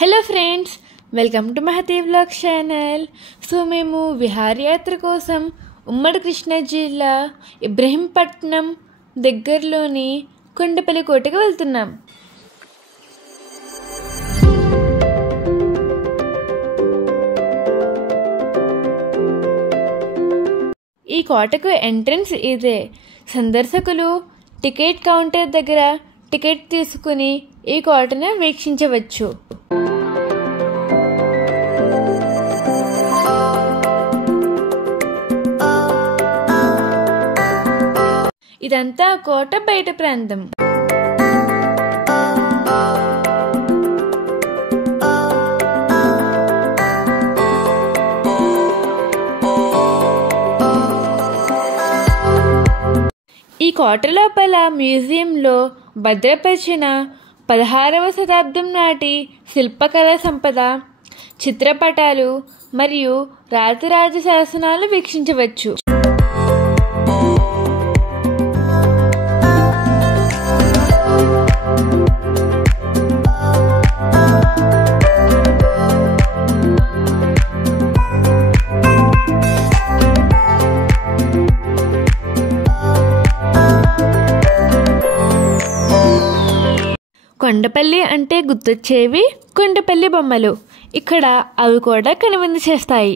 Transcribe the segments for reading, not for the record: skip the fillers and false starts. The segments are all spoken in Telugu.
Hello friends, welcome to Mahathi vlog channel. So మేము విహారయాత్ర కోసం ఉమ్మడి కృష్ణా జిల్లా ఇబ్రహీంపట్నం దగ్గరలోని కొండపల్లి కోటకు వెళ్తున్నాం. ఈ కోటకు ఎంట్రన్స్ ఇదే. సందర్శకులు టికెట్ కౌంటర్ దగ్గర టికెట్ తీసుకుని ఈ కోటను వీక్షించవచ్చు. ఇదంతా కోట బయట ప్రాంతం. ఈ కోట లోపల మ్యూజియంలో భద్రపరిచిన 16వ శతాబ్దం నాటి శిల్పకళా సంపద, చిత్రపటాలు మరియు రాతిరాజ శాసనాలు వీక్షించవచ్చు. కొండపల్లి అంటే గుర్తొచ్చేవి కొండపల్లి బొమ్మలు. ఇక్కడ అవి కూడా కనువిందు చేస్తాయి.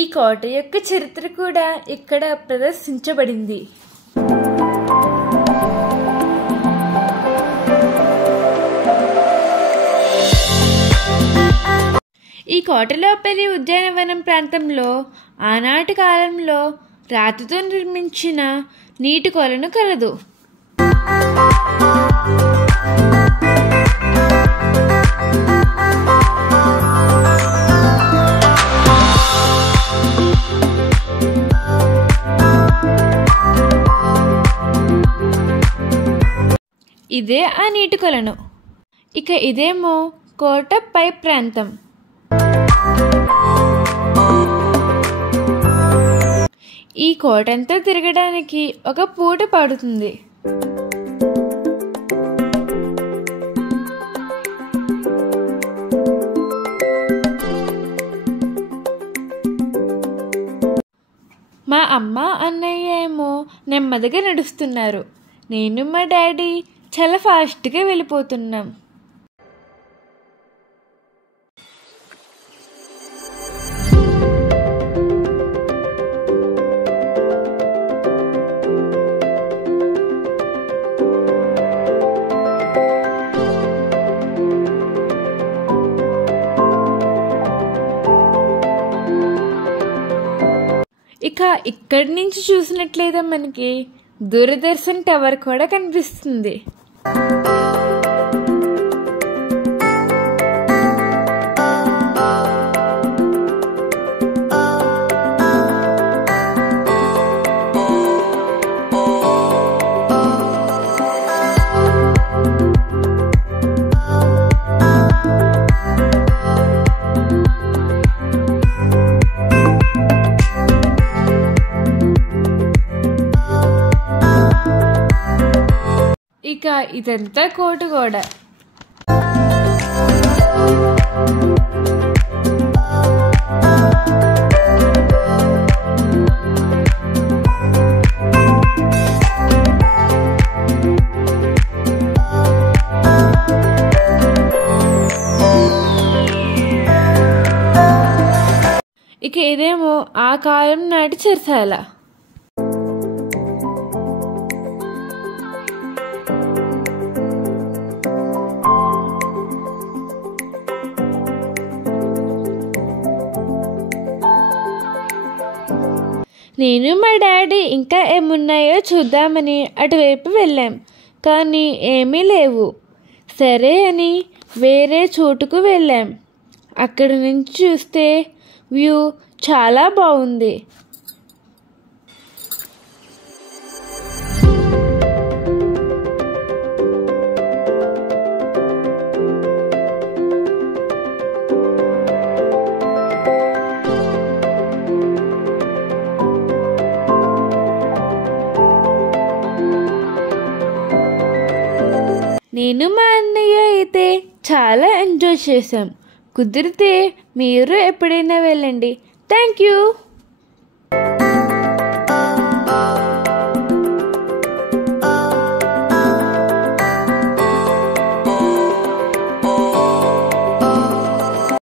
ఈ కోట యొక్క చరిత్ర కూడా ఇక్కడ ప్రదర్శించబడింది. ఈ కోట లోపలి ఉద్యానవనం ప్రాంతంలో ఆనాటి కాలంలో రాతితో నిర్మించిన నీటి కొలను కలదు. ఇదే ఆ నీటి కొలను. ఇక ఇదేమో కోట పై ప్రాంతం. ఈ కోటంతా తిరగడానికి ఒక పూట పడుతుంది. మా అమ్మ అన్నయ్య ఏమో నెమ్మదిగా నడుస్తున్నారు. నేను మా డాడీ చాలా ఫాస్ట్గా వెళ్ళిపోతున్నాం. ఇక ఇక్కడి నుంచి చూసినట్లయితే మనకి దూరదర్శన్ టవర్ కూడా కనిపిస్తుంది. ఇక ఇదంతా కోట గోడ. ఇక ఇదేమో ఆ కాలం నాటి చెరసాల. నేను మా డాడీ ఇంకా ఏమున్నాయో చూద్దామని అటువైపు వెళ్ళాం, కానీ ఏమీ లేవు. సరే అని వేరే చోటుకు వెళ్ళాం. అక్కడి నుంచి చూస్తే వ్యూ చాలా బాగుంది. నేను మా అన్నయ్య అయితే చాలా ఎంజాయ్ చేశాం. కుదిరితే మీరు ఎప్పుడైనా వెళ్ళండి. Thank you.